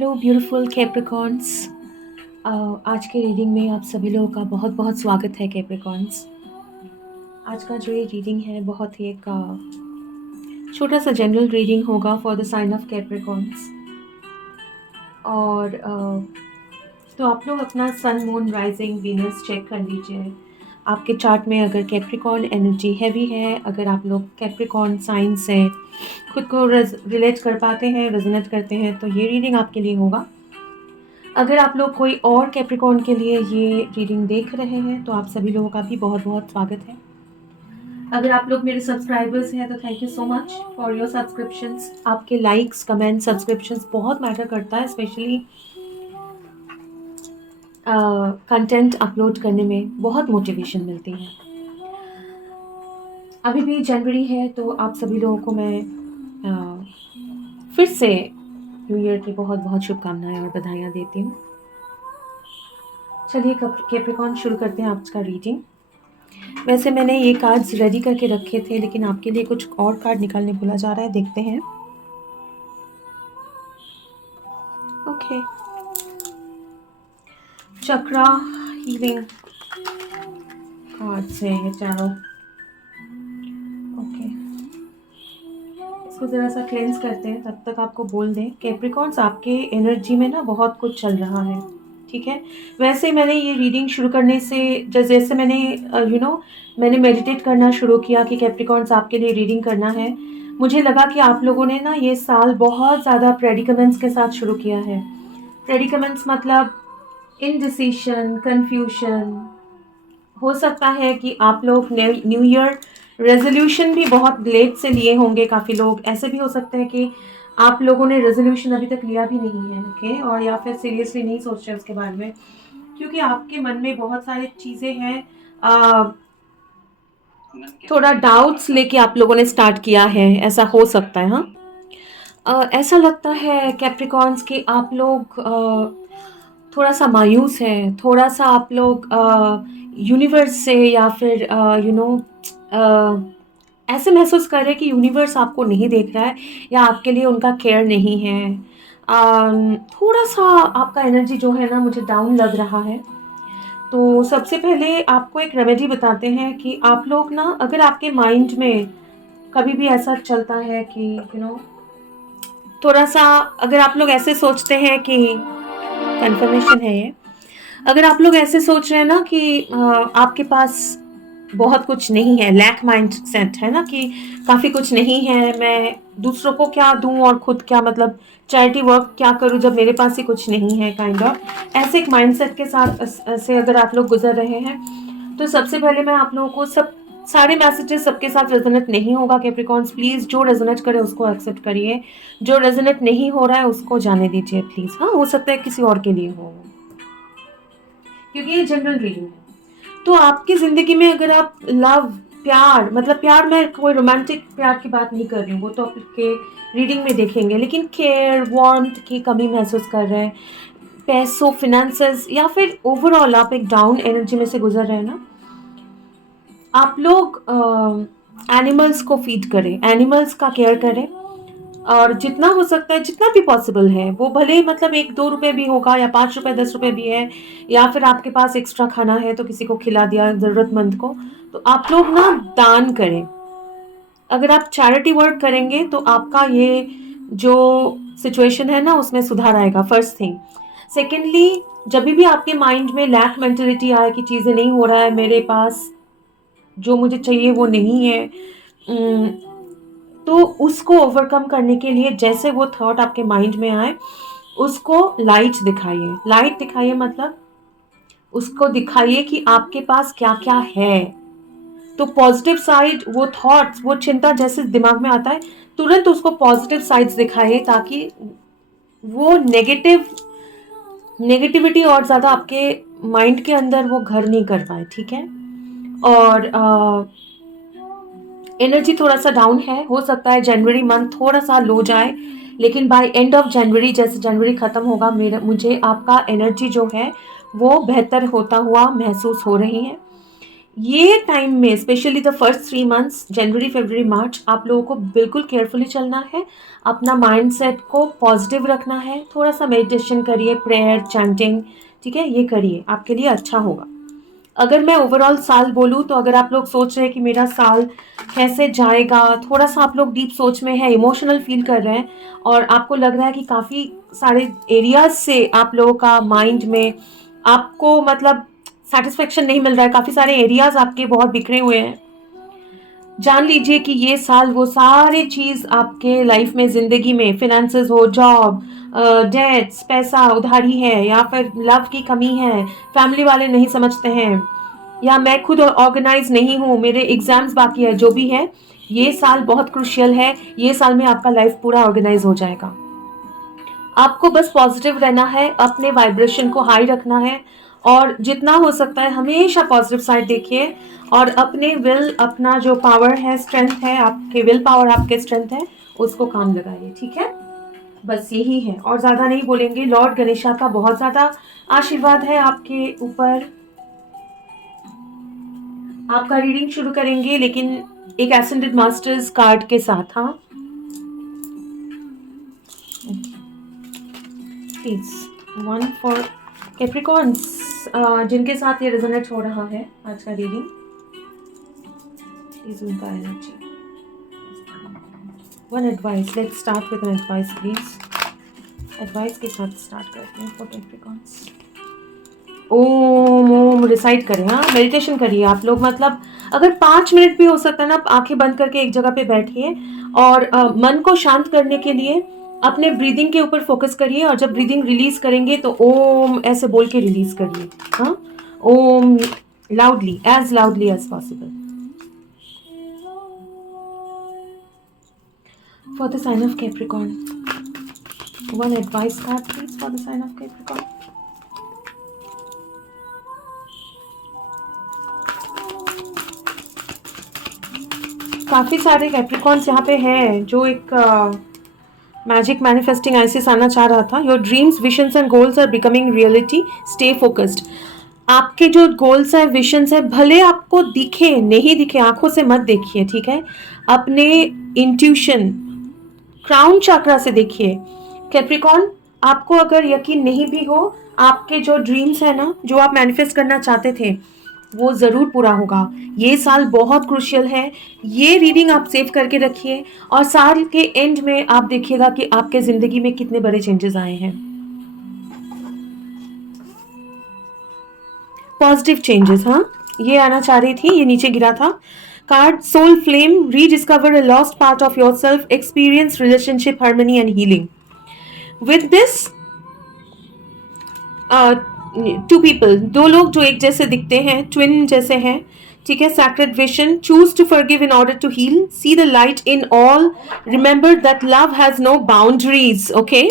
Hello beautiful Capricorns. आज के reading में आप सभी लोगों का बहुत बहुत स्वागत है कैप्रिकॉर्न्स। आज का जो ये रीडिंग है बहुत ही एक छोटा सा जनरल रीडिंग होगा for the sign of Capricorns. और तो आप लोग अपना sun moon rising Venus check कर लीजिए। आपके चार्ट में अगर कैप्रिकॉर्न एनर्जी हैवी है, अगर आप लोग कैप्रिकॉर्न साइन से खुद को रिलेट कर पाते हैं, रेजोनेट करते हैं, तो ये रीडिंग आपके लिए होगा। अगर आप लोग कोई और कैप्रिकॉर्न के लिए ये रीडिंग देख रहे हैं तो आप सभी लोगों का भी बहुत बहुत स्वागत है। अगर आप लोग मेरे सब्सक्राइबर्स हैं तो thank you so much for your subscriptions. आपके लाइक्स, कमेंट, सब्सक्रिप्शंस बहुत मैटर करता है, स्पेशली कंटेंट अपलोड करने में बहुत मोटिवेशन मिलती है। अभी भी जनवरी है तो आप सभी लोगों को मैं फिर से न्यू ईयर की बहुत बहुत शुभकामनाएं और बधाइयाँ देती हूँ। चलिए कैप्रिकॉर्न शुरू करते हैं आज का रीडिंग। वैसे मैंने ये कार्ड्स रेडी करके रखे थे, लेकिन आपके लिए कुछ और कार्ड निकालने बोला जा रहा है, देखते हैं। ओके, चक्रा हीलिंग कार्ड्स है ये चारों। ओके, इसको ज़रा सा क्लेंस करते हैं, तब तक आपको बोल दें कैप्रिकॉर्न्स आपके एनर्जी में ना बहुत कुछ चल रहा है, ठीक है। वैसे मैंने ये रीडिंग शुरू करने से जैसे मैंने मैंने मेडिटेट करना शुरू किया कि कैप्रिकॉर्न्स आपके लिए रीडिंग करना है, मुझे लगा कि आप लोगों ने ना ये साल बहुत ज़्यादा प्रेडिकमेंट्स के साथ शुरू किया है। प्रेडिकमेंट्स मतलब इनडिसीशन, कन्फ्यूशन। हो सकता है कि आप लोग न्यू ईयर रेजोल्यूशन भी बहुत लेट से लिए होंगे। काफ़ी लोग ऐसे भी हो सकते हैं कि आप लोगों ने रेजोल्यूशन अभी तक लिया भी नहीं है, ओके, और या फिर सीरियसली नहीं सोच रहे उसके बारे में, क्योंकि आपके मन में बहुत सारी चीज़ें हैं। थोड़ा डाउट्स लेके आप लोगों ने स्टार्ट किया है, ऐसा हो सकता है। हाँ, ऐसा लगता है कैप्रिकॉर्न्स कि आप लोग थोड़ा सा मायूस हैं, थोड़ा सा आप लोग यूनिवर्स से या फिर ऐसे महसूस कर रहे हैं कि यूनिवर्स आपको नहीं देख रहा है या आपके लिए उनका केयर नहीं है। थोड़ा सा आपका एनर्जी जो है ना, मुझे डाउन लग रहा है। तो सबसे पहले आपको एक रेमेडी बताते हैं कि आप लोग ना, अगर आपके माइंड में कभी भी ऐसा चलता है कि थोड़ा सा, अगर आप लोग ऐसे सोचते हैं कि कंफर्मेशन है ये, अगर आप लोग ऐसे सोच रहे हैं ना कि आपके पास बहुत कुछ नहीं है, लैक माइंड सेट है ना, कि काफ़ी कुछ नहीं है, मैं दूसरों को क्या दूं और खुद क्या, मतलब चैरिटी वर्क क्या करूं जब मेरे पास ही कुछ नहीं है, काइंड ऑफ ऐसे एक माइंडसेट के साथ से अगर आप लोग गुजर रहे हैं, तो सबसे पहले मैं आप लोगों को, सब सारे मैसेजेस सबके साथ रेजोनेट नहीं होगा कैप्रिकॉर्न्स, प्लीज़ जो रेजोनेट करे उसको एक्सेप्ट करिए, जो रेजोनेट नहीं हो रहा है उसको जाने दीजिए प्लीज़। हाँ, हो सकता है किसी और के लिए हो, क्योंकि ये जनरल रीडिंग है। तो आपकी ज़िंदगी में अगर आप लव, प्यार, मतलब प्यार, मैं कोई रोमांटिक प्यार की बात नहीं कर रही हूँ, वो तो आपके रीडिंग में देखेंगे, लेकिन केयर, वार्मथ की कमी महसूस कर रहे हैं, पैसों, फिनेंसेस, या फिर ओवरऑल आप एक डाउन एनर्जी में से गुजर रहे हैं ना, आप लोग एनिमल्स को फीड करें, एनिमल्स का केयर करें, और जितना हो सकता है, जितना भी पॉसिबल है, वो भले मतलब 1-2 रुपए भी होगा या 5 रुपए 10 रुपए भी है, या फिर आपके पास एक्स्ट्रा खाना है तो किसी को खिला दिया ज़रूरतमंद को, तो आप लोग ना दान करें। अगर आप चैरिटी वर्क करेंगे तो आपका ये जो सिचुएशन है ना, उसमें सुधार आएगा, फर्स्ट थिंग। सेकेंडली, जब भी आपके माइंड में लैक मेंटेलिटी आए कि चीज़ें नहीं हो रहा है, मेरे पास जो मुझे चाहिए वो नहीं है, तो उसको ओवरकम करने के लिए जैसे वो थॉट आपके माइंड में आए, उसको लाइट दिखाइए। लाइट दिखाइए मतलब उसको दिखाइए कि आपके पास क्या क्या है। तो पॉजिटिव साइड, वो थॉट्स, वो चिंता जैसे दिमाग में आता है, तुरंत उसको पॉजिटिव साइड्स दिखाइए, ताकि वो नेगेटिविटी और ज़्यादा आपके माइंड के अंदर वो घर नहीं कर पाए, ठीक है। और एनर्जी थोड़ा सा डाउन है, हो सकता है जनवरी मंथ थोड़ा सा लो जाए, लेकिन बाय एंड ऑफ जनवरी, जैसे जनवरी ख़त्म होगा, मुझे आपका एनर्जी जो है वो बेहतर होता हुआ महसूस हो रही है। ये टाइम में स्पेशली द फर्स्ट 3 मंथ्स जनवरी फरवरी मार्च आप लोगों को बिल्कुल केयरफुली चलना है, अपना माइंडसेट को पॉजिटिव रखना है, थोड़ा सा मेडिटेशन करिए, प्रेयर चैंटिंग, ठीक है, ये करिए, आपके लिए अच्छा होगा। अगर मैं ओवरऑल साल बोलूँ तो अगर आप लोग सोच रहे हैं कि मेरा साल कैसे जाएगा, थोड़ा सा आप लोग डीप सोच में है, इमोशनल फील कर रहे हैं और आपको लग रहा है कि काफ़ी सारे एरियाज से आप लोगों का माइंड में आपको मतलब सेटिस्फेक्शन नहीं मिल रहा है, काफ़ी सारे एरियाज आपके बहुत बिखरे हुए हैं, जान लीजिए कि ये साल वो सारे चीज़ आपके लाइफ में, ज़िंदगी में, फिनेंसेस हो, जॉब, डेट्स, पैसा उधारी है या फिर लव की कमी है, फैमिली वाले नहीं समझते हैं या मैं खुद ऑर्गेनाइज नहीं हूँ, मेरे एग्जाम्स बाकी है, जो भी है, ये साल बहुत क्रुशियल है। ये साल में आपका लाइफ पूरा ऑर्गेनाइज हो जाएगा। आपको बस पॉजिटिव रहना है, अपने वाइब्रेशन को हाई रखना है और जितना हो सकता है हमेशा पॉजिटिव साइड देखिए और अपने विल, अपना जो पावर है, स्ट्रेंथ है, आपके विल पावर, आपके स्ट्रेंथ है, उसको काम लगाइए, ठीक है। बस यही है और ज़्यादा नहीं बोलेंगे। लॉर्ड गणेशा का बहुत ज़्यादा आशीर्वाद है आपके ऊपर। आपका रीडिंग शुरू करेंगे लेकिन एक एसेंडेड मास्टर्स कार्ड के साथ। हाँ प्लीज, वन फॉर कैप्रिकॉर्न्स जिनके साथ ये रेजोनेट हो रहा है आज का रीडिंग, प्लीज उनका energy. One advice, let's start with an advice please. Advice के साथ स्टार्ट करते हैं for Capricorns. Om Om recite करें, हाँ मेडिटेशन करिए आप लोग, मतलब अगर 5 मिनट भी हो सकता है ना, आप आंखें बंद करके एक जगह पे बैठिए और मन को शांत करने के लिए अपने ब्रीदिंग के ऊपर फोकस करिए और जब ब्रीदिंग रिलीज करेंगे तो ओम ऐसे बोल के रिलीज करिए। हाँ, Om loudly as possible. For the sign of Capricorn, one advice card please for the sign of Capricorn. काफ़ी सारे कैप्रिकॉर्न्स यहाँ पे हैं जो एक मैजिक मैनिफेस्टिंग आइसिस आना चाह रहा था। Your dreams visions and goals are becoming reality, stay focused. आपके जो गोल्स है, विजन्स है, भले आपको दिखे नहीं दिखे, आंखों से मत देखिए, ठीक है, अपने इंट्यूशन, क्राउन चक्रा से देखिए। कैप्रिकॉर्न, आपको अगर यकीन नहीं भी हो, आपके जो ड्रीम्स है ना, जो आप मैनिफेस्ट करना चाहते थे, वो ज़रूर पूरा होगा। ये साल बहुत क्रुशियल है। ये रीडिंग आप सेव करके रखिए और साल के एंड में आप देखिएगा कि आपके ज़िंदगी में कितने बड़े चेंजेस आए हैं, पॉजिटिव चेंजेस। हाँ, ये आना चाह रही थी, ये नीचे गिरा था card. Soul flame, rediscover a lost part of yourself, experience relationship harmony and healing. With this two people, दो लोग जो एक जैसे दिखते हैं, ट्विन जैसे हैं, ठीक है। Sacred vision, choose to forgive in order to heal, see the light in all, remember that love has no boundaries, okay.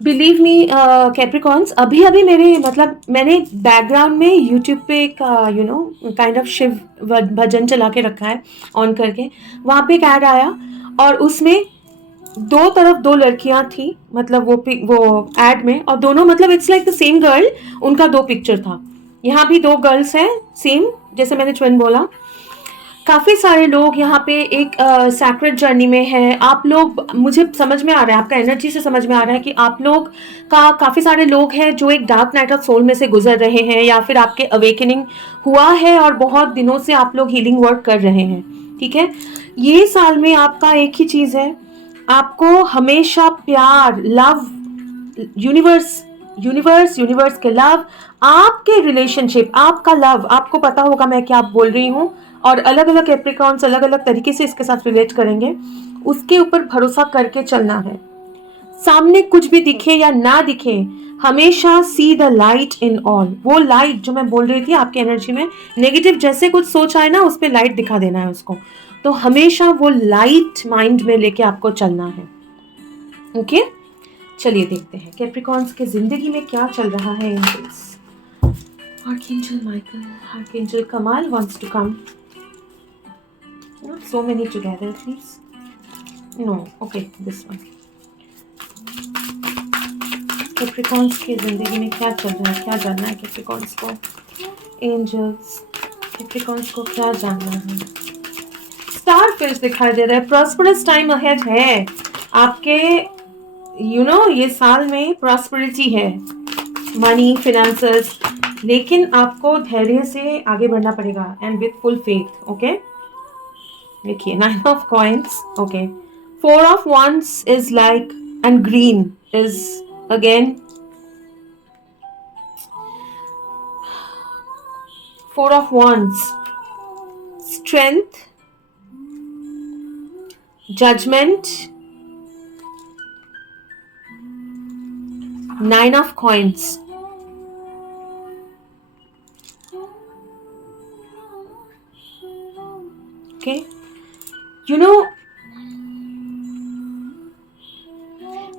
Believe me Capricorns, अभी अभी मेरे मतलब मैंने बैकग्राउंड में यूट्यूब पे एक काइंड ऑफ शिव भजन चला के रखा है ऑन करके, वहाँ पे एक ऐड आया और उसमें दो तरफ दो लड़कियां थी, मतलब वो एड में, और दोनों मतलब it's like the same girl, उनका दो पिक्चर था। यहाँ भी दो गर्ल्स हैं सेम, जैसे मैंने ट्विन बोला। काफ़ी सारे लोग यहाँ पे एक सैक्रेड जर्नी में है। आप लोग, मुझे समझ में आ रहा है, आपका एनर्जी से समझ में आ रहा है कि आप लोग का काफ़ी सारे लोग हैं जो एक डार्क नाइट ऑफ सोल में से गुजर रहे हैं या फिर आपके अवेकनिंग हुआ है और बहुत दिनों से आप लोग हीलिंग वर्क कर रहे हैं, ठीक है। ये साल में आपका एक ही चीज़ है, आपको हमेशा प्यार, लव, यूनिवर्स के लव, आपके रिलेशनशिप, आपका लव, आपको पता होगा मैं क्या बोल रही हूँ और अलग अलग कैप्रिकॉर्न्स अलग अलग तरीके से इसके साथ रिलेट करेंगे, उसके ऊपर भरोसा करके चलना है। सामने कुछ भी दिखे या ना दिखे, हमेशा सी द लाइट इन ऑल। वो लाइट जो मैं बोल रही थी आपकी एनर्जी में, नेगेटिव जैसे कुछ सोच आए ना, उस पर लाइट दिखा देना है उसको। तो हमेशा वो लाइट माइंड में लेके आपको चलना है, ओके। चलिए देखते हैं कैप्रिकॉर्न्स के जिंदगी में क्या चल रहा है। आर्कएंजल माइकल, आर्कएंजल कमाल wants to come. Not so many together, please. No, okay, this one. Capricorns की जिंदगी में क्या चल रहा है, क्या जानना है कैप्रिकॉर्न्स को। एंजल्स कैप्रिकॉर्न्स को क्या जानना है? स्टार फिश दिखाई दे रहा है, प्रॉस्परस टाइम अहेड है आपके, ये साल में प्रॉस्पेरिटी है, मनी, फिनेंसेस, लेकिन आपको धैर्य से आगे बढ़ना पड़ेगा and with full faith. Okay, देखिए 9 of coins, okay, 4 of wands is like and green is again 4 of wands, strength, judgment, 9 of coins. Okay,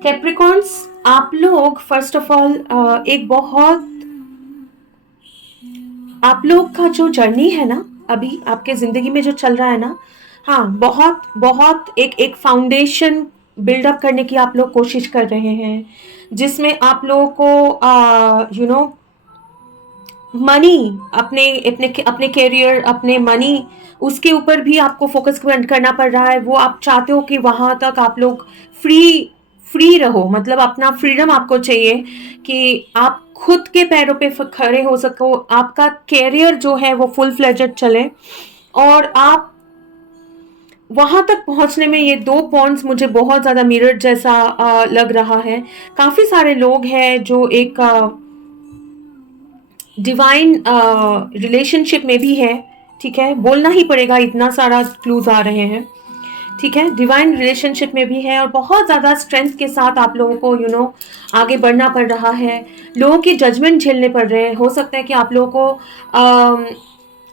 Capricorns, आप लोग फर्स्ट ऑफ ऑल एक बहुत, आप लोग का जो जर्नी है ना अभी आपके जिंदगी में जो चल रहा है ना, हाँ, बहुत बहुत एक फाउंडेशन बिल्डअप करने की आप लोग कोशिश कर रहे हैं, जिसमें आप लोगों को मनी, अपने अपने अपने कैरियर, अपने मनी, उसके ऊपर भी आपको फोकस करना पड़ रहा है। वो आप चाहते हो कि वहाँ तक आप लोग फ्री रहो, मतलब अपना फ्रीडम आपको चाहिए कि आप खुद के पैरों पे खड़े हो सको, आपका कैरियर जो है वो फुल फ्लेजेड चले, और आप वहां तक पहुंचने में ये 2 पॉइंट्स मुझे बहुत ज्यादा मिरर जैसा लग रहा है। काफी सारे लोग हैं जो एक डिवाइन रिलेशनशिप में भी है, ठीक है, बोलना ही पड़ेगा, इतना सारा क्लूज आ रहे हैं, ठीक है, डिवाइन रिलेशनशिप में भी है, और बहुत ज़्यादा स्ट्रेंथ के साथ आप लोगों को आगे बढ़ना पड़ रहा है। लोगों के जजमेंट झेलने पड़ रहे हैं, हो सकता है कि आप लोगों को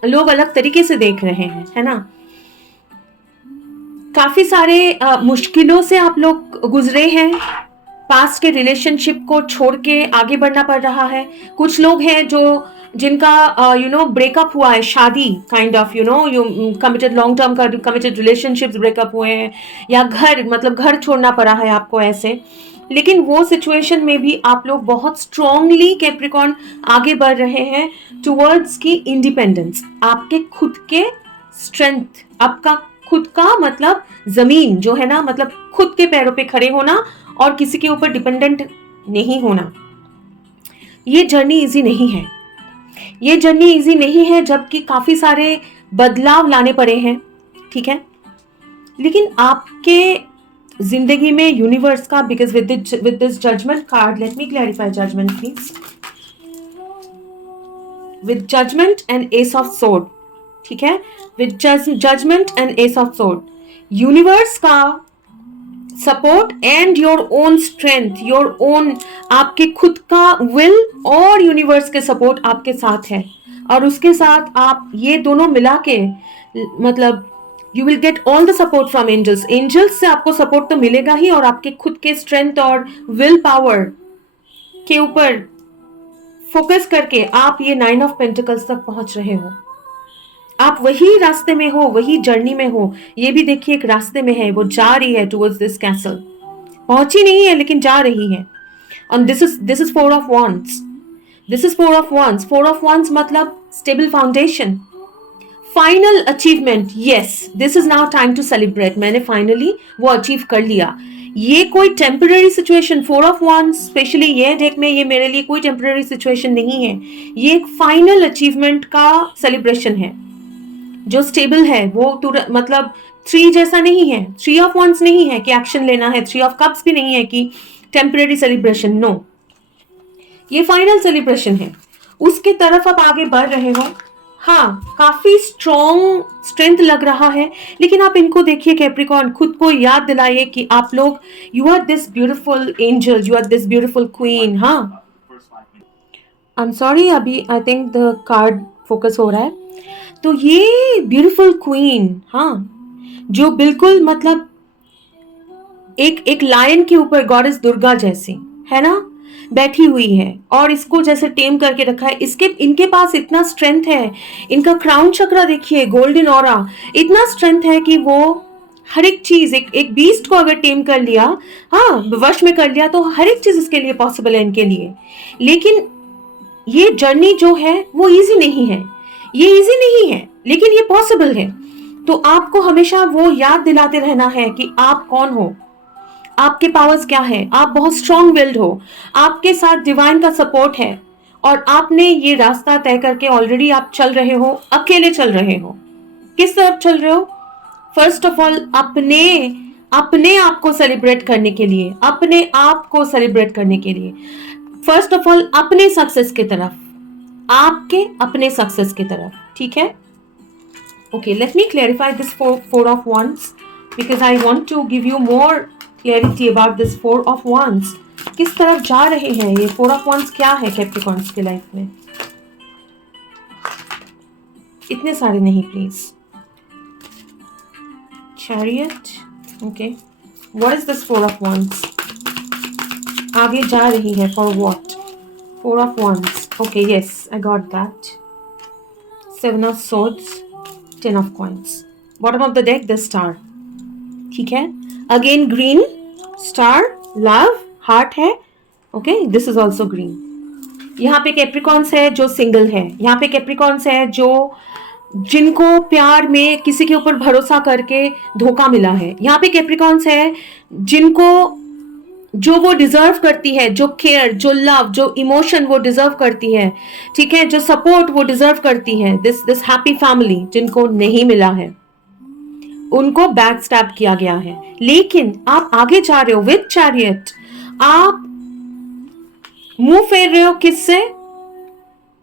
लोग अलग तरीके से देख रहे हैं, है ना। काफ़ी सारे मुश्किलों से आप लोग गुजरे हैं, पास्ट के रिलेशनशिप को छोड़ के आगे बढ़ना पड़ रहा है। कुछ लोग हैं जो जिनका ब्रेकअप हुआ है, शादी kind of you committed long term का कमिटेड रिलेशनशिप्स ब्रेकअप हुए हैं, या घर छोड़ना पड़ा है आपको ऐसे, लेकिन वो सिचुएशन में भी आप लोग बहुत स्ट्रांगली कैप्रिकॉर्न आगे बढ़ रहे हैं टुवर्ड्स की इंडिपेंडेंस, आपके खुद के स्ट्रेंथ, आपका खुद का मतलब जमीन जो है ना, मतलब खुद के पैरों पे खड़े होना और किसी के ऊपर डिपेंडेंट नहीं होना। ये जर्नी इजी नहीं है, ये जर्नी इजी नहीं है, जबकि काफी सारे बदलाव लाने पड़े हैं, ठीक है, लेकिन आपके जिंदगी में यूनिवर्स का, because with this judgement card, let me clarify judgement please, with judgement and ace of sword, ठीक है, with judgement and ace of sword, universe का support and your own strength, your own, आपके खुद का will और universe के support आपके साथ है, और उसके साथ आप ये दोनों मिला के, मतलब you will get all the support from angels. Angels से आपको सपोर्ट तो मिलेगा ही, और आपके खुद के स्ट्रेंथ और विल पावर के ऊपर फोकस करके आप ये 9 ऑफ पेंटिकल्स तक पहुंच रहे हो। आप वही रास्ते में हो, वही जर्नी में हो। ये भी देखिए एक रास्ते में है, वो जा रही है टुवर्ड्स दिस कैसल, पहुंची नहीं है लेकिन जा रही है। और this is 4 of wands, this is 4 of wands। 4 of wands मतलब stable foundation, final achievement, yes, this is now time to celebrate, मैंने फाइनली वो अचीव कर लिया। ये कोई temporary situation, 4 of wands specially ये डेक में, ये मेरे लिए कोई टेम्पररी सिचुएशन नहीं है, ये एक फाइनल अचीवमेंट का सेलिब्रेशन है जो स्टेबल है। वो मतलब 3 जैसा नहीं है, 3 ऑफ wands नहीं है कि एक्शन लेना है, 3 ऑफ कप्स भी नहीं है कि टेम्पररी सेलिब्रेशन, नो, ये फाइनल सेलिब्रेशन है, उसके तरफ आप आगे बढ़ रहे हो। हाँ, काफी स्ट्रेंथ लग रहा है, लेकिन आप इनको देखिए कैप्रिकॉर्न, खुद को याद दिलाइए कि आप लोग, you are this beautiful angel, you are this beautiful queen. हाँ, आई एम सॉरी, अभी I think the card focus हो रहा है। तो ये ब्यूटीफुल क्वीन, हाँ, जो बिल्कुल मतलब एक लायन के ऊपर, गॉडेस दुर्गा जैसी है ना, बैठी हुई है, और इसको जैसे टेम करके रखा है। इनके पास इतना स्ट्रेंथ है, इनका क्राउन चक्रा देखिए, गोल्डन ऑरा, इतना स्ट्रेंथ है कि वो हर एक चीज, एक बीस्ट को अगर टेम कर लिया, हाँ, वश में कर लिया, तो हर एक चीज इसके लिए पॉसिबल है इनके लिए। लेकिन ये जर्नी जो है वो इजी नहीं है, ये इजी नहीं है, लेकिन ये पॉसिबल है। तो आपको हमेशा वो याद दिलाते रहना है कि आप कौन हो, आपके पावर्स क्या है, आप बहुत स्ट्रॉन्ग विल्ड हो, आपके साथ डिवाइन का सपोर्ट है, और आपने ये रास्ता तय करके ऑलरेडी आप चल रहे हो, अकेले चल रहे हो। किस तरफ चल रहे हो? फर्स्ट ऑफ ऑल अपने अपने आप को सेलिब्रेट करने के लिए, अपने आप को सेलिब्रेट करने के लिए, फर्स्ट ऑफ ऑल अपने सक्सेस की तरफ, आपके अपने सक्सेस की तरफ, ठीक है? Okay, late me clarify this four of wands because I want to give you more clarity about this four of wands। किस तरफ जा रहे हैं ये फोर ऑफ wands? क्या है कैप्रिकॉर्न्स के लाइफ में? इतने सारे नहीं please. Chariot, okay, what is this four of wands? आगे जा रही है for what? Four of wands, okay, yes, I got that. Seven of swords, ten of coins, bottom of the deck the star, ठीक है? Again green, star, love, heart है, okay, this is also green. यहाँ पे Capricorns है जो single है, यहाँ पे कैप्रिकॉर्न्स है जो जिनको प्यार में किसी के ऊपर भरोसा करके धोखा मिला है। यहाँ पे कैप्रिकॉर्न्स है जिनको जो वो डिजर्व करती है, जो केयर, जो लव, जो इमोशन वो डिजर्व करती है, ठीक है, जो सपोर्ट वो डिजर्व करती है, दिस हैप्पी फैमिली जिनको नहीं मिला है, उनको बैक स्टैप किया गया है। लेकिन आप आगे जा रहे हो विद चैरियट। आप मुंह फेर रहे हो किससे?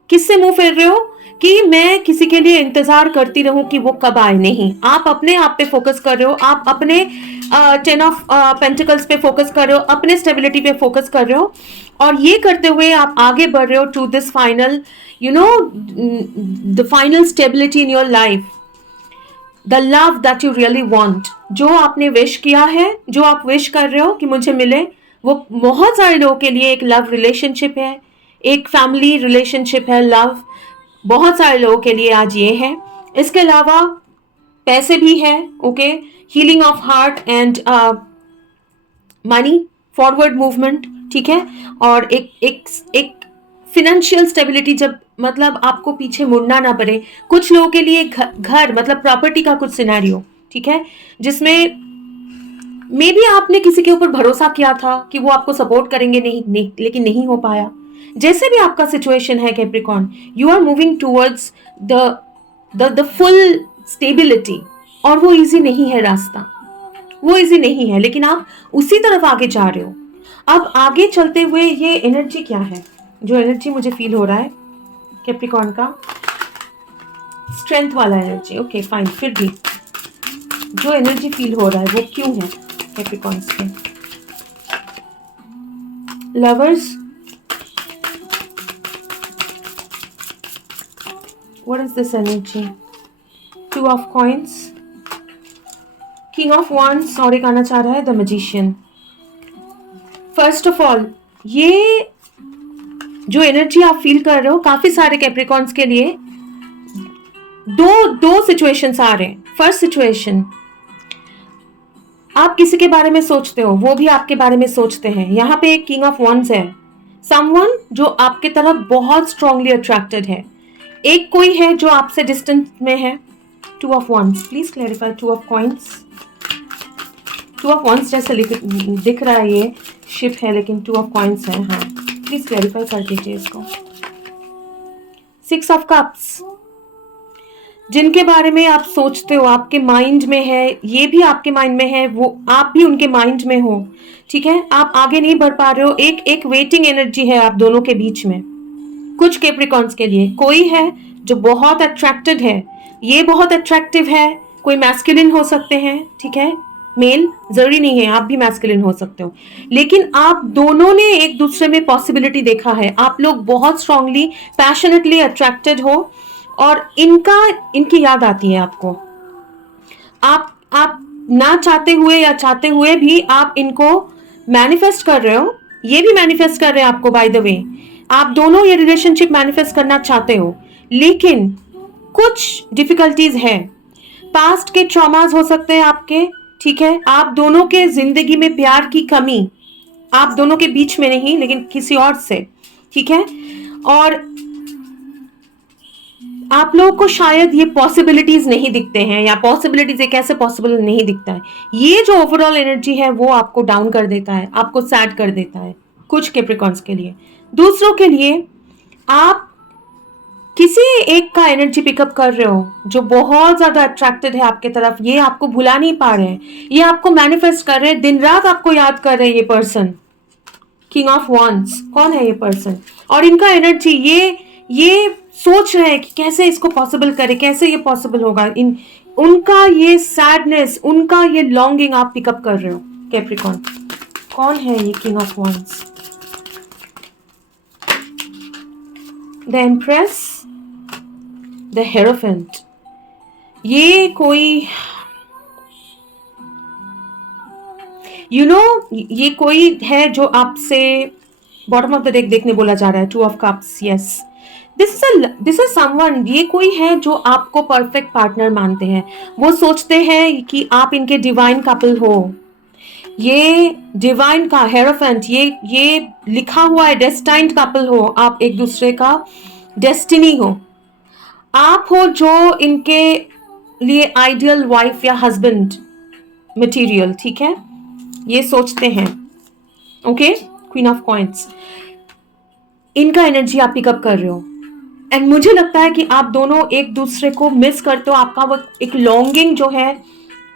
किससे मुंह फेर रहे हो? कि मैं किसी के लिए इंतजार करती रहूं कि वो कब आए, नहीं। आप अपने आप पे फोकस कर रहे हो, आप अपने टेन ऑफ पेंटिकल्स पे फोकस कर रहे हो, अपने स्टेबिलिटी पे फोकस कर रहे हो, और ये करते हुए आप आगे बढ़ रहे हो to this final, you know, the final stability in your life, the love that you really want. जो आपने विश किया है, जो आप विश कर रहे हो कि मुझे मिले, वो बहुत सारे लोगों के लिए एक लव रिलेशनशिप है, एक फैमिली रिलेशनशिप है, लव बहुत सारे लोगों के लिए आज ये है। इसके अलावा पैसे भी है, okay, healing of heart and money, forward movement, ठीक है, और एक फिनेंशियल स्टेबिलिटी, जब मतलब आपको पीछे मुड़ना ना पड़े। कुछ लोगों के लिए घर मतलब प्रॉपर्टी का कुछ सिनेरियो, ठीक है, जिसमें मे बी आपने किसी के ऊपर भरोसा किया था कि वो आपको सपोर्ट करेंगे, नहीं, लेकिन नहीं हो पाया। जैसे भी आपका सिचुएशन है Capricorn, you are moving towards the full stability, और वो इजी नहीं है रास्ता, वो इजी नहीं है, लेकिन आप उसी तरफ आगे जा रहे हो। अब आगे चलते हुए ये एनर्जी क्या है? जो एनर्जी मुझे फील हो रहा है कैप्रिकॉर्न का, स्ट्रेंथ वाला एनर्जी, ओके फाइन, फिर भी जो एनर्जी फील हो रहा है वो क्यों है कैप्रिकॉर्न्स के? Lovers, what is this energy? Two of coins, king of wands, और एक आना चाह रहा है the magician. First of all, ये जो एनर्जी आप फील कर रहे हो काफी सारे कैप्रिकॉर्न्स के लिए दो सिचुएशंस आ रहे हैं। फर्स्ट सिचुएशन, आप किसी के बारे में सोचते हो, वो भी आपके बारे में सोचते हैं। यहाँ पे एक किंग ऑफ wands है, समवन जो आपके तरफ बहुत स्ट्रांगली अट्रैक्टेड है। एक कोई है जो आपसे डिस्टेंस में है। Two of wands, please clarify. Two of coins, two of wands जैसे दिख रहा है, ये शिप है लेकिन टू ऑफ कॉइन्स है। हाँ, प्लीज क्लैरिफाई कर दीजिए इसको। सिक्स ऑफ कप्स, जिनके बारे में आप सोचते हो, आपके माइंड में है, ये भी आपके माइंड में है, वो आप भी उनके माइंड में हो, ठीक है। आप आगे नहीं बढ़ पा रहे हो, एक वेटिंग एनर्जी है आप दोनों के बीच में। कुछ कैप्रिकॉर्न्स के लिए कोई है जो बहुत अट्रैक्टेड है, ये बहुत अट्रैक्टिव है, कोई मैस्कुलिन हो सकते हैं, ठीक है, मेल, जरूरी नहीं है, आप भी मैस्कुलिन हो सकते हो, लेकिन आप दोनों ने एक दूसरे में पॉसिबिलिटी देखा है। आप लोग बहुत स्ट्रांगली पैशनेटली अट्रैक्टेड हो, और इनकी याद आती है आपको। आप ना चाहते हुए या चाहते हुए भी आप इनको मैनिफेस्ट कर रहे हो, ये भी मैनिफेस्ट कर रहे हैं आपको। बाय द वे, आप दोनों ये रिलेशनशिप मैनिफेस्ट करना चाहते हो, लेकिन कुछ डिफिकल्टीज है। पास्ट के ट्रॉमास हो सकते हैं आपके, ठीक है, आप दोनों के जिंदगी में प्यार की कमी, आप दोनों के बीच में नहीं लेकिन किसी और से, ठीक है, और आप लोगों को शायद ये पॉसिबिलिटीज नहीं दिखते हैं, या पॉसिबिलिटीज एक ऐसे पॉसिबल नहीं दिखता है। ये जो ओवरऑल एनर्जी है वो आपको डाउन कर देता है, आपको सैड कर देता है कुछ कैप्रिकॉर्न्स के लिए। दूसरों के लिए आप किसी एक का एनर्जी पिकअप कर रहे हो जो बहुत ज्यादा अट्रैक्टेड है आपके तरफ, ये आपको भुला नहीं पा रहे हैं, ये आपको मैनिफेस्ट कर रहे हैं, दिन रात आपको याद कर रहे हैं ये पर्सन। किंग ऑफ वॉन्ड्स, कौन है ये पर्सन? और इनका एनर्जी ये सोच रहे हैं कि कैसे इसको पॉसिबल करे, कैसे ये पॉसिबल होगा। उनका ये सैडनेस, उनका ये लॉन्गिंग आप पिकअप कर रहे हो कैप्रिकॉर्न। कौन है ये king of wands? The empress, the hierophant. ये कोई ये कोई है जो आपसे बॉटम ऑफ द डेक देखने बोला जा रहा है। 2 of cups, yes, this is someone, ये कोई है जो आपको परफेक्ट पार्टनर मानते हैं। वो सोचते हैं कि आप इनके डिवाइन कपल हो। ये डिवाइन का हेरोफेंट, ये लिखा हुआ है डेस्टाइन्ड कपल हो, आप एक दूसरे का डेस्टिनी हो। आप हो जो इनके लिए आइडियल वाइफ या हस्बैंड मटेरियल, ठीक है, ये सोचते हैं। ओके, क्वीन ऑफ कॉइंस, इनका एनर्जी आप पिकअप कर रहे हो। एंड मुझे लगता है कि आप दोनों एक दूसरे को मिस करते हो। आपका वो एक लॉन्गिंग जो है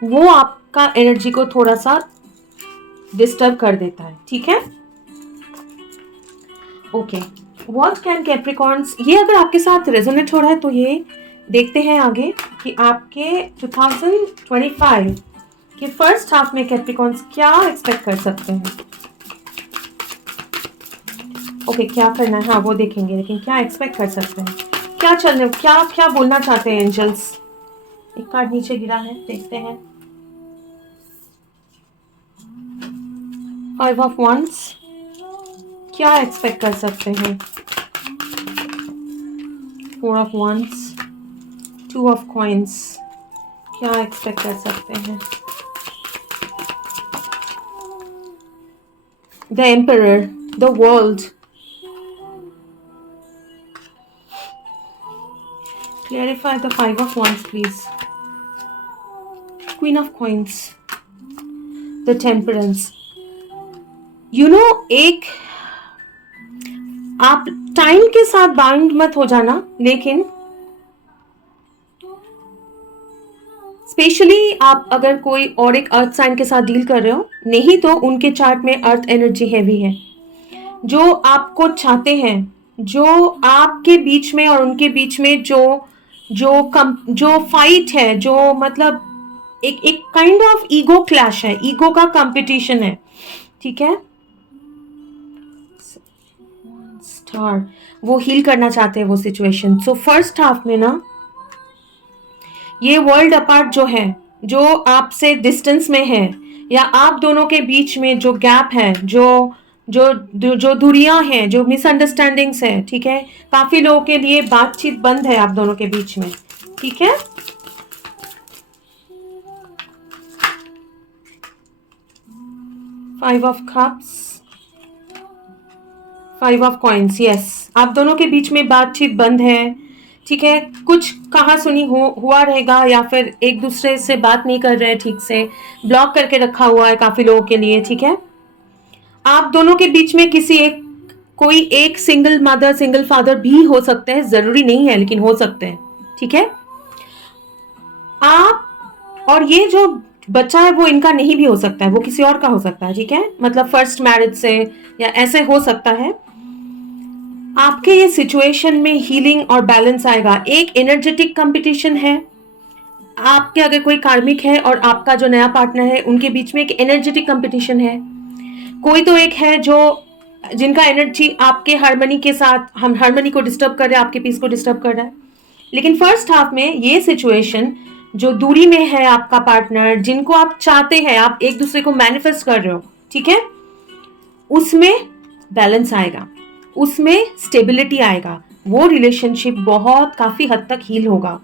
वो आपका एनर्जी को थोड़ा सा डिस्टर्ब कर देता है, ठीक है। ओके, व्हाट कैन कैप्रिकॉर्न्स, ये अगर आपके साथ रेजोनेट हो रहा है तो ये देखते हैं आगे कि आपके 2025 के फर्स्ट हाफ में कैप्रिकॉर्न्स क्या एक्सपेक्ट कर सकते हैं। ओके, क्या करना है हाँ वो देखेंगे, लेकिन क्या एक्सपेक्ट कर सकते हैं, क्या चलने, क्या बोलना चाहते हैं एंजल्स। एक कार्ड नीचे गिरा है, देखते हैं। 5 ऑफ वंस, क्या एक्सपेक्ट कर सकते हैं। 4 ऑफ वंस, 2 ऑफ कॉइंस, क्या एक्सपेक्ट कर सकते हैं। The emperor, the world, clarify the 5 of wands please. Queen of coins, the temperance. एक आप टाइम के साथ बाउंड मत हो जाना, लेकिन स्पेशली आप अगर कोई और एक अर्थ साइन के साथ डील कर रहे हो, नहीं तो उनके चार्ट में अर्थ एनर्जी हैवी है। जो आपको चाहते हैं, जो आपके बीच में और उनके बीच में जो फाइट है, जो मतलब एक काइंड ऑफ ईगो क्लैश है, ईगो का कंपटीशन है, ठीक है। स्टार, वो हील करना चाहते हैं वो सिचुएशन। सो फर्स्ट हाफ में ना ये वर्ल्ड अपार्ट जो है, जो आपसे डिस्टेंस में है, या आप दोनों के बीच में जो गैप है, जो दूरियां हैं, जो मिसअंडरस्टैंडिंग्स है, ठीक है, काफी लोगों के लिए बातचीत बंद है आप दोनों के बीच में, ठीक है। Five of cups, 5 of coins, yes, आप दोनों के बीच में बातचीत बंद है, ठीक है। कुछ कहा सुनी हुआ रहेगा, या फिर एक दूसरे से बात नहीं कर रहे ठीक से, ब्लॉक करके रखा हुआ है काफी लोगों के लिए, ठीक है। आप दोनों के बीच में कोई एक सिंगल मदर सिंगल फादर भी हो सकते हैं, जरूरी नहीं है लेकिन हो सकते हैं, ठीक है। आप और ये जो बच्चा है वो इनका नहीं भी हो सकता है, वो किसी और का हो सकता है, ठीक है, मतलब फर्स्ट मैरिज से या ऐसे हो सकता है। आपके ये सिचुएशन में हीलिंग और बैलेंस आएगा। एक एनर्जेटिक कंपटीशन है, आपके अगर कोई कार्मिक है और आपका जो नया पार्टनर है, उनके बीच में एक एनर्जेटिक कंपटीशन है। कोई तो एक है जिनका एनर्जी आपके हार्मनी के साथ, हम हार्मनी को डिस्टर्ब कर रहे हैं, आपके पीस को डिस्टर्ब कर रहा है। लेकिन फर्स्ट हाफ में ये सिचुएशन, जो दूरी में है आपका पार्टनर, जिनको आप चाहते हैं, आप एक दूसरे को मैनिफेस्ट कर रहे हो, ठीक है, उसमें बैलेंस आएगा, उसमें स्टेबिलिटी आएगा। वो रिलेशनशिप बहुत काफी हद तक हील होगा।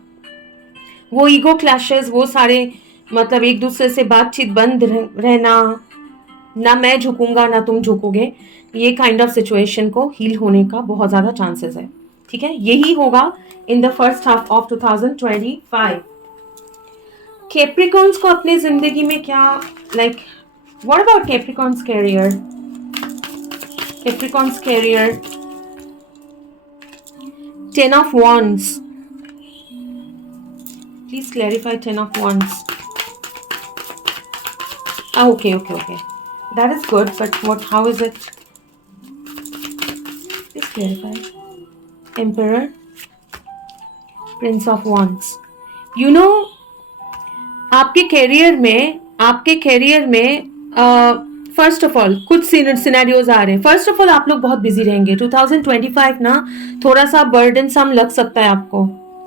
वो ईगो क्लैशेस, वो सारे मतलब एक दूसरे से बातचीत बंद रहना, ना मैं झुकूंगा ना तुम झुकोगे, ये काइंड ऑफ सिचुएशन को हील होने का बहुत ज़्यादा चांसेस है। ठीक है, यही होगा in the first half of 2025। Capricorns को अपनी जिंदगी में क्या, like what about Capricorns career? Capricorns career, 10 of Wands. Please clarify 10 of Wands. Okay. That is good, but how is it? Please clarify. Emperor, Prince of Wands. You know, आपके career में first of all कुछ scenarios आ रहे हैं। First of all आप लोग बहुत busy रहेंगे 2025 ना, थोड़ा सा बर्डन सम लग सकता है आपको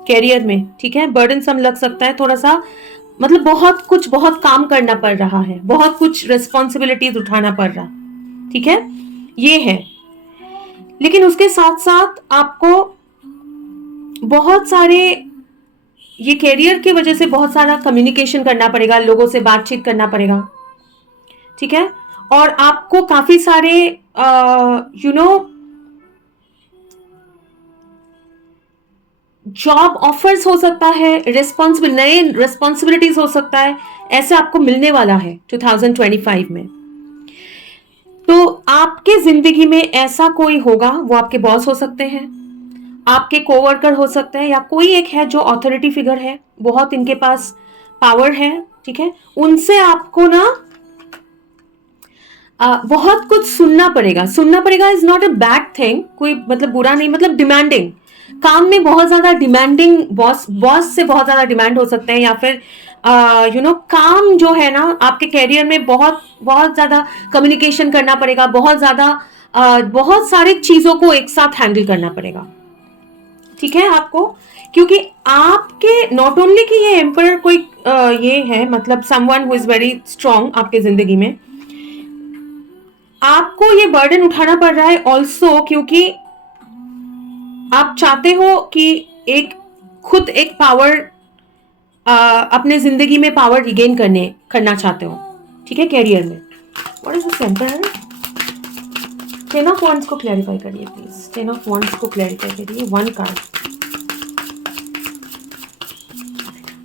कैरियर में। ठीक है, बर्डन सम लग सकता है थोड़ा सा, मतलब बहुत काम करना पड़ रहा है, बहुत कुछ रिस्पॉन्सिबिलिटीज उठाना पड़ रहा। ठीक है, ये है। लेकिन उसके साथ साथ आपको बहुत सारे, ये कैरियर की वजह से बहुत सारा कम्युनिकेशन करना पड़ेगा, लोगों से बातचीत करना पड़ेगा। ठीक है, और आपको काफी सारे जॉब ऑफर्स हो सकता है, नए रिस्पॉन्सिबिलिटीज हो सकता है, ऐसे आपको मिलने वाला है 2025 में। तो आपके जिंदगी में ऐसा कोई होगा, वो आपके बॉस हो सकते हैं, आपके कोवर्कर हो सकते हैं, या कोई एक है जो अथॉरिटी फिगर है, बहुत इनके पास पावर है। ठीक है, उनसे आपको ना बहुत कुछ सुनना पड़ेगा। Is not a bad thing, कोई मतलब बुरा नहीं, मतलब डिमांडिंग काम में बहुत ज्यादा डिमांडिंग, बॉस से बहुत ज्यादा डिमांड हो सकते हैं, या फिर काम जो है ना आपके कैरियर में बहुत ज्यादा कम्युनिकेशन करना पड़ेगा, बहुत सारी चीजों को एक साथ हैंडल करना पड़ेगा। ठीक है, आपको, क्योंकि आपके नॉट ओनली कि ये एम्परर कोई ये है, मतलब someone who is very strong आपके जिंदगी में, आपको ये बर्डन उठाना पड़ रहा है ऑल्सो, क्योंकि आप चाहते हो कि एक पावर, अपने जिंदगी में पावर रिगेन करना चाहते हो। ठीक है, कैरियर में। What is this emperor? 10 of Wands को क्लैरिफाई करिए प्लीज। 10 of Wands को क्लैरिफाई करिए, 1 कार्ड।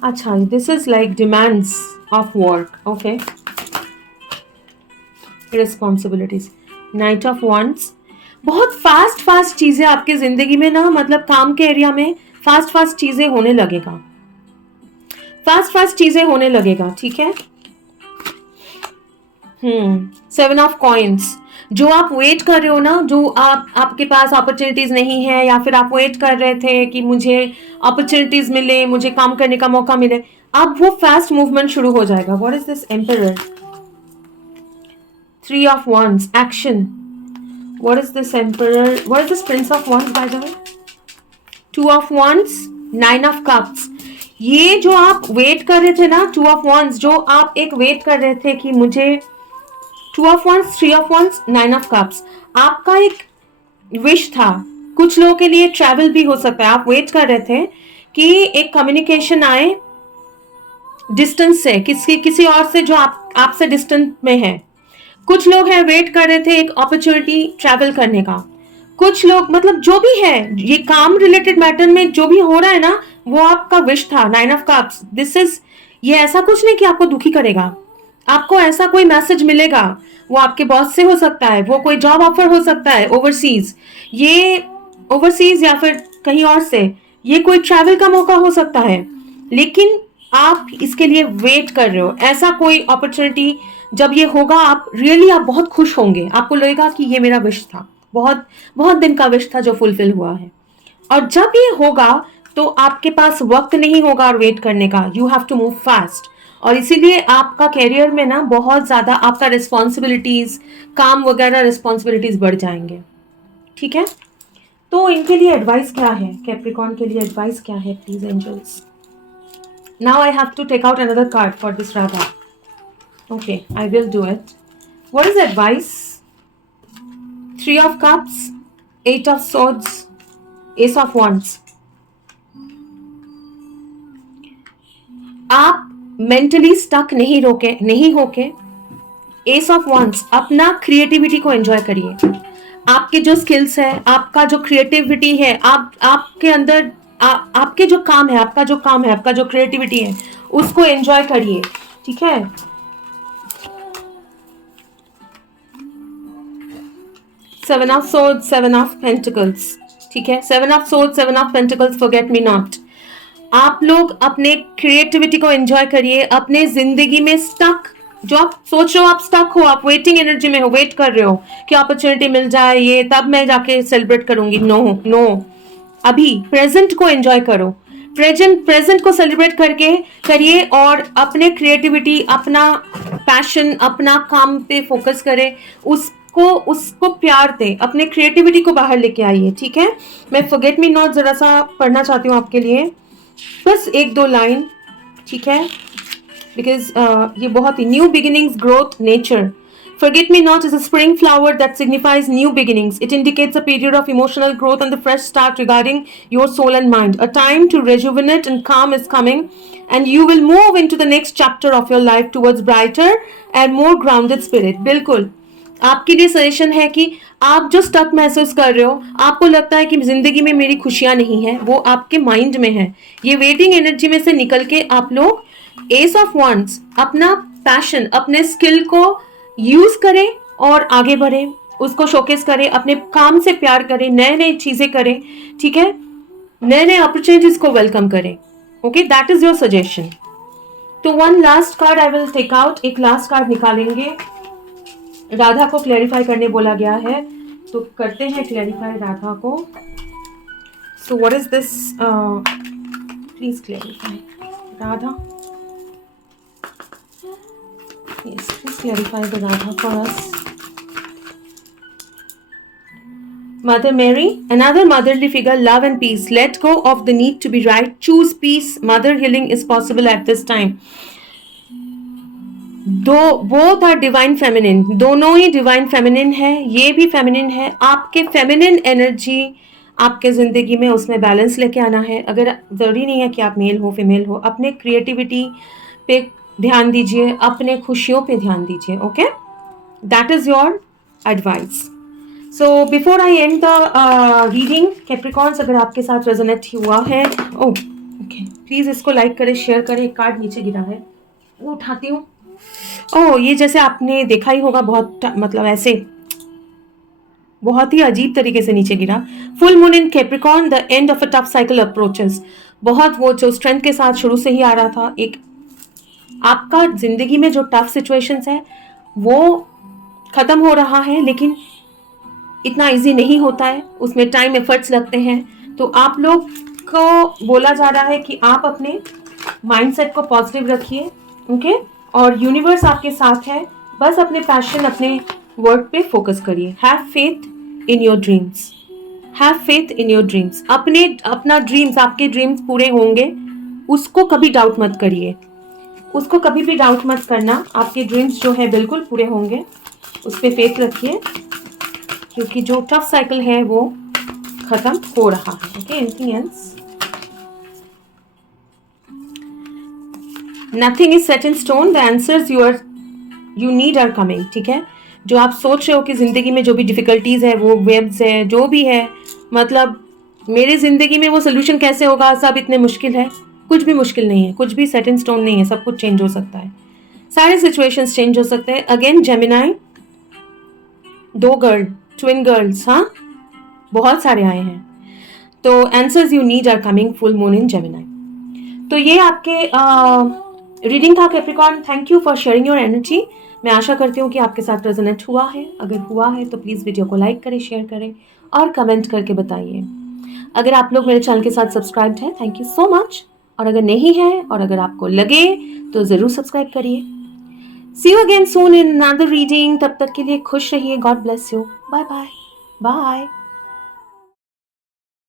अच्छा, this is like demands of work. Okay, responsibilities, knight of wands. बहुत फास्ट चीजें आपकी जिंदगी में ना, मतलब काम के एरिया में फास्ट चीजें होने लगेगा। ठीक है, 7 of Coins। जो आप वेट कर रहे हो ना, जो आपके पास अपॉर्चुनिटीज नहीं है, या फिर आप वेट कर रहे थे कि मुझे अपॉर्चुनिटीज मिले, मुझे काम करने का मौका मिले, अब वो फास्ट मूवमेंट शुरू हो जाएगा। What is this emperor? 3 of Wands, action. What is this Emperor? What is this Prince of Wands, by the way? 2 of Wands, 9 of Cups. ये जो आप वेट कर रहे थे ना, 2 of Wands, जो आप एक वेट कर रहे थे कि मुझे 2 of Wands, 3 of Wands, 9 of Cups, आपका एक विश था। कुछ लोगों के लिए ट्रैवल भी हो सकता है। आप वेट कर रहे थे कि एक कम्युनिकेशन आए डिस्टेंस से, किसी और से जो आपसे डिस्टेंस में है। कुछ लोग हैं वेट कर रहे थे एक अपॉर्चुनिटी ट्रैवल करने का। कुछ लोग, मतलब जो भी है, ये काम रिलेटेड मैटर में जो भी हो रहा है ना, वो आपका विश था। 9 of Cups, दिस इज, ये ऐसा कुछ नहीं कि आपको दुखी करेगा। आपको ऐसा कोई मैसेज मिलेगा, वो आपके बॉस से हो सकता है, वो कोई जॉब ऑफर हो सकता है ओवरसीज, या फिर कहीं और से, ये कोई ट्रैवल का मौका हो सकता है। लेकिन आप इसके लिए वेट कर रहे हो। ऐसा कोई अपॉर्चुनिटी जब ये होगा, आप बहुत खुश होंगे। आपको लगेगा कि ये मेरा विश था, बहुत दिन का विश था जो फुलफिल हुआ है। और जब ये होगा तो आपके पास वक्त नहीं होगा और वेट करने का। You have to move fast. और इसीलिए आपका कैरियर में ना बहुत ज्यादा आपका रिस्पॉन्सिबिलिटीज, काम वगैरह रिस्पॉन्सिबिलिटीज बढ़ जाएंगे। ठीक है, तो इनके लिए एडवाइस क्या है? कैप्रिकॉर्न के लिए एडवाइस क्या है please angels? Now I have to take out another card for this Radha. Okay, I will do it. What is advice? 3 of Cups, 8 of Swords, Ace of Wands. आप मेंटली स्टक नहीं होके, Ace of Wands, अपना creativity को enjoy करिए। आपके जो skills है, आपका जो क्रिएटिविटी है, आपके अंदर आपके जो काम है, आपका जो क्रिएटिविटी है, उसको एंजॉय करिए, ठीक है। Seven of sword, seven of pentacles, ठीक है। Seven of sword, seven of pentacles, forget me not. आप लोग अपने क्रिएटिविटी को एंजॉय करिए। अपने जिंदगी में स्टक, जो आप सोच रहे हो आप स्टक हो, आप वेटिंग एनर्जी में हो, वेट कर रहे हो कि अपॉर्चुनिटी मिल जाए, ये तब मैं जाके सेलिब्रेट करूंगी। नो नो, अभी प्रेजेंट को एंजॉय करो। प्रेजेंट को सेलिब्रेट करके करिए और अपने क्रिएटिविटी, अपना पैशन, अपना काम पे फोकस करें। उसको प्यार दें, अपने क्रिएटिविटी को बाहर लेके आइए, ठीक है। मैं फॉरगेट मी नॉट जरा सा पढ़ना चाहती हूँ आपके लिए, बस एक दो लाइन, ठीक है, बिकॉज ये बहुत ही new beginnings, growth, nature. Forget me not is a spring flower that signifies new beginnings. It indicates a period of emotional growth and the fresh start regarding your soul and mind. A time to rejuvenate and calm is coming, and you will move into the next chapter of your life towards brighter and more grounded spirit. बिल्कुल आपके लिए suggestion है कि आप जो stuck महसूस कर रहे हो, आपको लगता है कि जिंदगी में मेरी खुशियां नहीं है, वो आपके माइंड में है। ये वेटिंग एनर्जी में से निकल के आप लोग एस ऑफ वंस, अपना पैशन, अपने स्किल को यूज करें और आगे बढ़े, उसको शोकेस करें, अपने काम से प्यार करें, नए नए चीजें करें, ठीक है, नए नए अपॉर्चुनिटीज को वेलकम करें। Okay, that is your suggestion. तो one last card I will take out, एक लास्ट कार्ड निकालेंगे। राधा को क्लैरिफाई करने बोला गया है, तो करते हैं क्लैरिफाई राधा को। So what is this, please clarify Radha. Yes, please clarify the Radha for us. Mother Mary, another motherly figure, love and peace. Let go of the need to be right. Choose peace. Mother healing is possible at this time. Both are divine feminine. दोनों ही divine feminine है, ये भी feminine है। आपके feminine energy आपके जिंदगी में, उसमें बैलेंस लेके आना है। अगर जरूरी नहीं है कि आप मेल हो फीमेल हो, अपने क्रिएटिविटी पे ध्यान दीजिए, अपने खुशियों पे ध्यान दीजिए। Okay, that is your advice. So before I and the reading, Capricorns, अगर आपके साथ रेजोनेट हुआ है, ओके, प्लीज इसको लाइक करें, शेयर करें। एक कार्ड नीचे गिरा है, वो उठाती हूँ। ये जैसे आपने देखा ही होगा, बहुत मतलब ऐसे बहुत ही अजीब तरीके से नीचे गिरा। Full moon in Capricorn, the end of a tough cycle approaches. बहुत वो जो स्ट्रेंथ के साथ शुरू से ही आ रहा था, एक आपका जिंदगी में जो टफ सिचुएशंस है वो खत्म हो रहा है, लेकिन इतना इजी नहीं होता है, उसमें टाइम एफर्ट्स लगते हैं। तो आप लोग को बोला जा रहा है कि आप अपने माइंडसेट को पॉजिटिव रखिए, ओके, और यूनिवर्स आपके साथ है। बस अपने पैशन, अपने वर्क पे फोकस करिए। Have faith in your dreams, have faith in your dreams. अपना ड्रीम्स, आपके ड्रीम्स पूरे होंगे, उसको कभी डाउट मत करिए, उसको कभी भी डाउट मत करना। आपके ड्रीम्स जो है बिल्कुल पूरे होंगे, उस पर फेथ रखिए, क्योंकि जो टफ साइकिल है वो खत्म हो रहा है। Okay, anything else? Nothing is set in stone, the answers you need are coming, ठीक है। जो आप सोच रहे हो कि जिंदगी में जो भी डिफिकल्टीज है, वो वेब्स है, जो भी है, मतलब मेरी जिंदगी में वो सोल्यूशन कैसे होगा, सब इतने मुश्किल है, कुछ भी मुश्किल नहीं है, कुछ भी सेट इन स्टोन नहीं है, सब कुछ चेंज हो सकता है, सारे सिचुएशंस चेंज हो सकते हैं। Again Gemini, 2 girl, twin girls, हाँ, बहुत सारे आए हैं। तो answers you need are coming, full moon in Gemini. तो ये आपके रीडिंग था Capricorn. Thank you for sharing your energy. मैं आशा करती हूँ कि आपके साथ रेजोनेट हुआ है। अगर हुआ है तो प्लीज़ वीडियो को लाइक करें, शेयर करें और कमेंट करके बताइए। अगर आप लोग मेरे चैनल के साथ सब्सक्राइब्ड हैं, थैंक यू सो मच। और अगर नहीं है और अगर आपको लगे तो ज़रूर सब्सक्राइब करिए। See you again soon in another reading. तब तक के लिए खुश रहिए। God bless you. Bye bye bye.